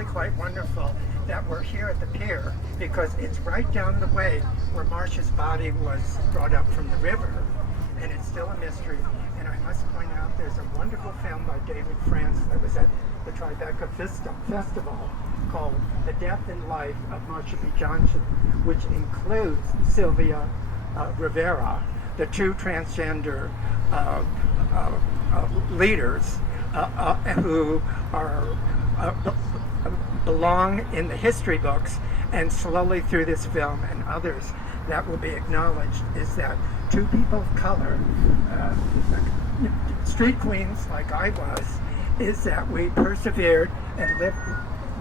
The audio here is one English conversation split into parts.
really quite wonderful that we're here at the pier, because it's right down the way where Marcia's body was brought up from the river, and it's still a mystery. And I must point out there's a wonderful film by David France that was at the Tribeca Festival called The Death and Life of Marcia P. Johnson, which includes Sylvia Rivera, the two transgender leaders who are belong in the history books, and slowly through this film and others that will be acknowledged is that two people of color, street queens like I was, is that we persevered and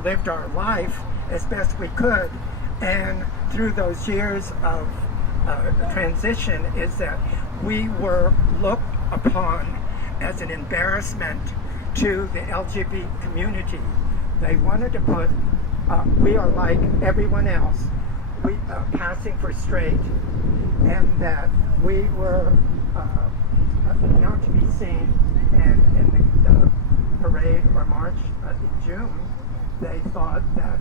lived our life as best we could, and through those years of transition is that we were looked upon as an embarrassment to the LGBT community. They wanted to put, we are like everyone else, we passing for straight, and that we were not to be seen. And in the parade or march in June, they thought that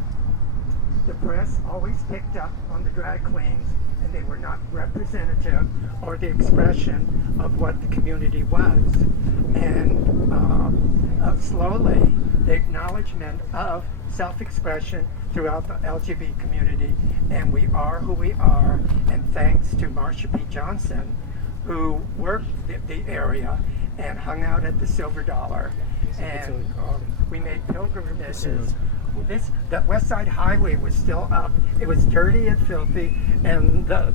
the press always picked up on the drag queens, and they were not representative or the expression of what the community was. And slowly, the acknowledgement of self-expression throughout the LGBT community, and we are who we are, and thanks to Marcia P. Johnson, who worked the area and hung out at the Silver Dollar, and we made pilgrimages. The West Side Highway was still up. It was dirty and filthy, and on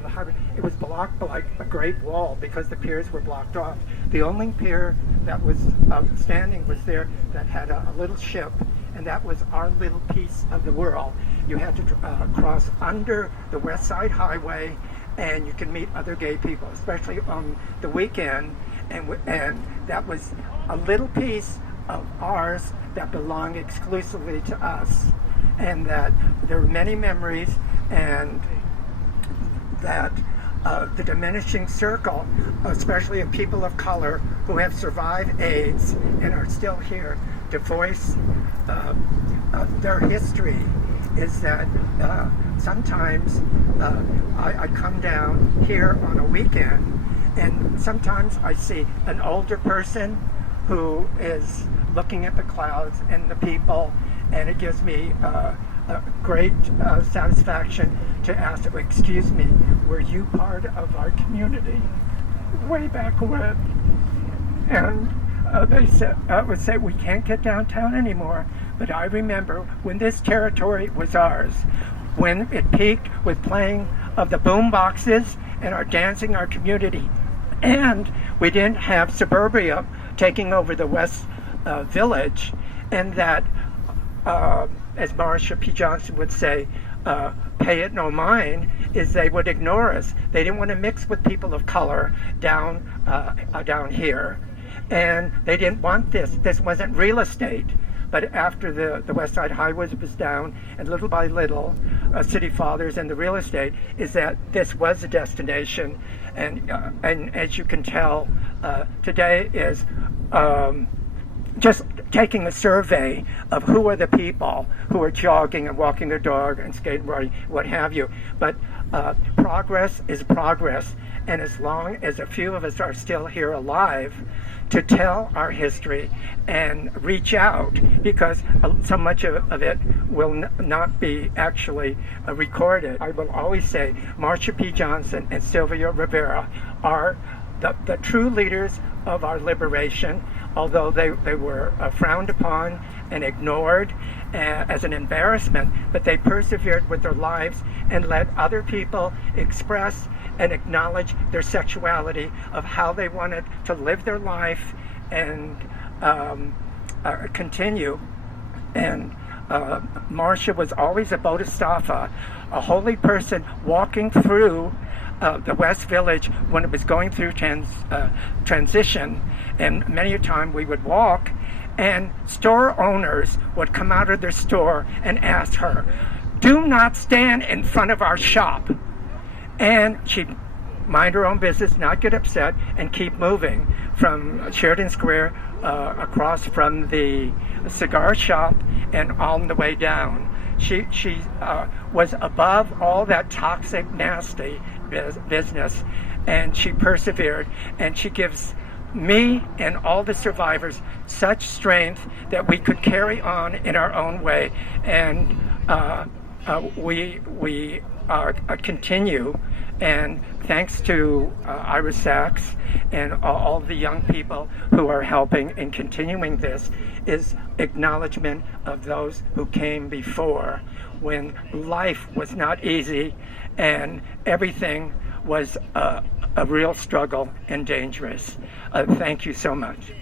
the highway, it was blocked by like a great wall because the piers were blocked off. The only pier that was standing was there that had a little ship, and that was our little piece of the world. You had to cross under the West Side Highway, and you can meet other gay people, especially on the weekend, and that was a little piece of ours that belonged exclusively to us, and that there were many memories, and that the diminishing circle, especially of people of color who have survived AIDS and are still here to voice their history, is that sometimes I come down here on a weekend, and sometimes I see an older person who is looking at the clouds and the people, and it gives me a great satisfaction to ask, excuse me, were you part of our community way back when? And they would say, we can't get downtown anymore, but I remember when this territory was ours, when it peaked with playing of the boom boxes and our dancing our community, and we didn't have suburbia taking over the West Village, and that, as Marcia P. Johnson would say, pay it no mind, is they would ignore us. They didn't want to mix with people of color down here, and they didn't want this. This wasn't real estate. But after the West Side Highway was down, and little by little, city fathers and the real estate, is that this was a destination, and as you can tell, today is just taking a survey of who are the people who are jogging and walking their dog and skateboarding, what have you. But progress is progress, and as long as a few of us are still here alive to tell our history and reach out, because so much of it will not be actually recorded. I will always say Marcia P. Johnson and Sylvia Rivera are the true leaders of our liberation, although they were frowned upon and ignored as an embarrassment, but they persevered with their lives and let other people express and acknowledge their sexuality, of how they wanted to live their life and continue. And Marcia was always a bodhisattva, a holy person walking through the West Village when it was going through transition, and many a time we would walk, and store owners would come out of their store and ask her, "Do not stand in front of our shop." And she'd mind her own business, not get upset, and keep moving from Sheridan Square across from the cigar shop and on the way down. She was above all that toxic, nasty business, and she persevered, and she gives me and all the survivors such strength that we could carry on in our own way, and we continue. And thanks to Ira Sachs and all the young people who are helping in continuing this, is acknowledgement of those who came before, when life was not easy and everything was a real struggle and dangerous. Thank you so much.